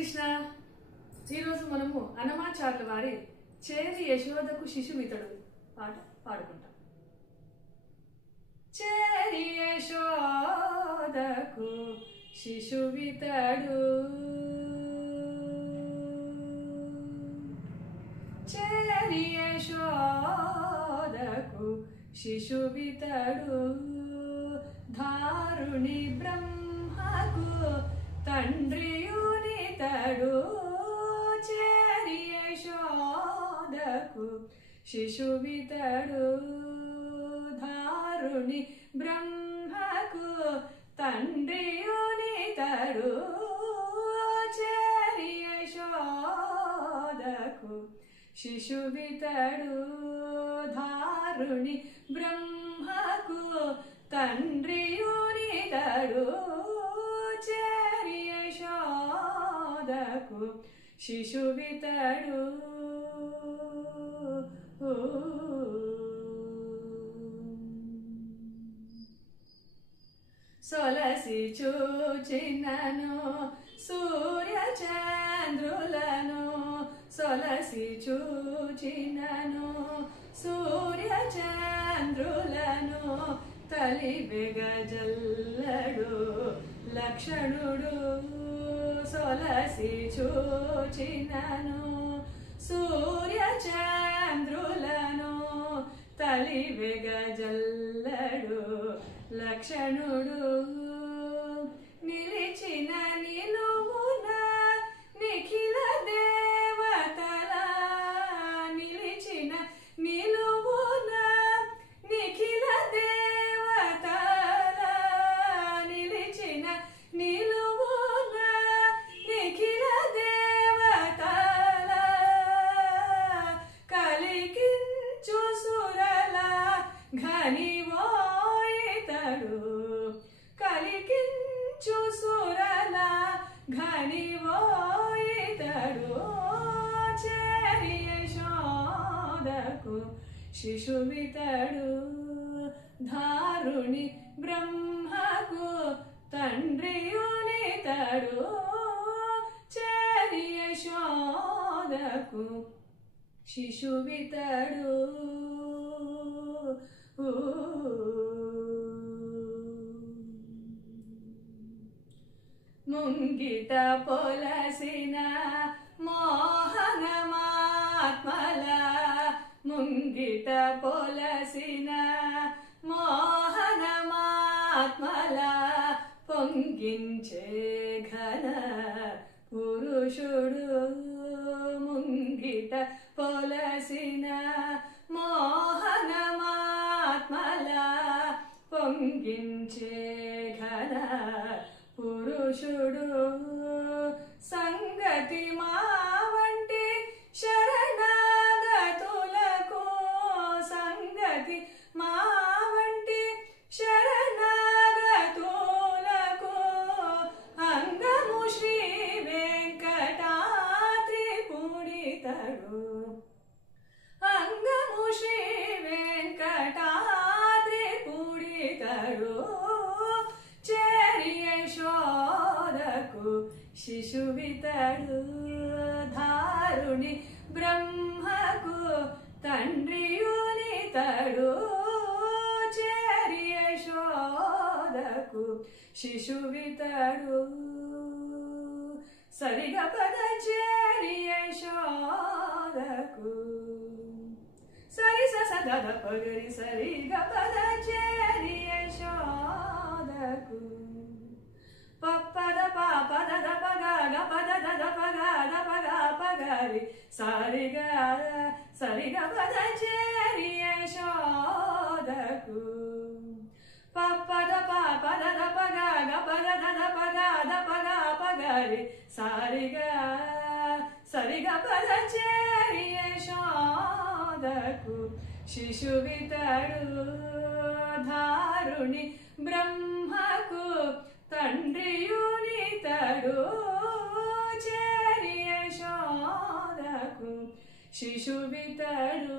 కృష్ణ. ఈరోజు మనము అన్నమాచార్యుల వారి చేరి యశోదకు శిశువితడు పాట పాడుకుంటాం. చేరి యశోదకు శిశువితడు, చేరి యశోదకు శిశువితడు, ధారుని బ్రహ్మకు తండ్రియునితడు. చేరి యశోదకు శిశువితడు, ధారుని బ్రహ్మకు తండ్రియునితడు. చేరి యశోదకు శిశువితడు, ధారుని బ్రహ్మకు తండ్రియునితడు. చేరి యశోదకు శిశువితడు. సొలసి చూచినను సూర్యచంద్రులను, సొలసి చూచినను సూర్యచంద్రులను, తలివెగజల్లడు లక్షణుడు. సొలసి చూచినను సూర్యచంద్రులను, తలివెగజల్లడు లక్షణుడు. నిలిచిన నిలువున నిఖిల దేవతల, నిలిచిన నిలువున నిఖిల దేవతల, నిలిచిన నిలువున నిఖిల దేవతల, కలికించు సురల ఘనివోయితడు, కలికించు సురల ఘనివోయితడు. చేరి యశోదకు శిశువితడు, ధారుని బ్రహ్మకు తండ్రియునితడు. చేరి యశోదకు శిశువితడు. ముంగిట పొలసిన మోహనమాత్మల, ముంగిట పొలసిన మోహనమాత్మల, పొంగించే ఘన పురుషుడు. ముంగిట పొలసిన మోహనమాత్మల, పొంగించే ఘన పురుషుడు. సంగతి మా వంటి శరణాగతులకు, సంగతి మా వంటి శరణాగతులకు, అంగము శ్రీ వెంకటాద్రి పుడితడు, అంగము శ్రీ వెంకటాద్రి పుడితడు. చేరి యశోదకు శిశువితడు, ధారుని బ్రహ్మకు తండ్రియునితడు. చేరి యశోదకు శిశువితడు. సరిగ పద చేరి యశోదకు, సరి సద పగరి సరిగ పద చేరి యశోదకు. పప్పద పాపద పగ పద దద పగ పగ పగరి సరిగ సరిగ పద చేరి యశోదకు. పప్పద పాపద పగ పద దద పగ పగ పగరి సరిగ సరిగ పద చేరి యశోదకు శిశువితడు, ధారుని బ్రహ్మకు తండ్రియునితడు. చేరి యశోదకు శిశువితడు.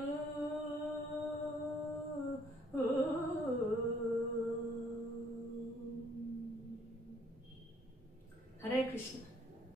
హరే కృష్ణ.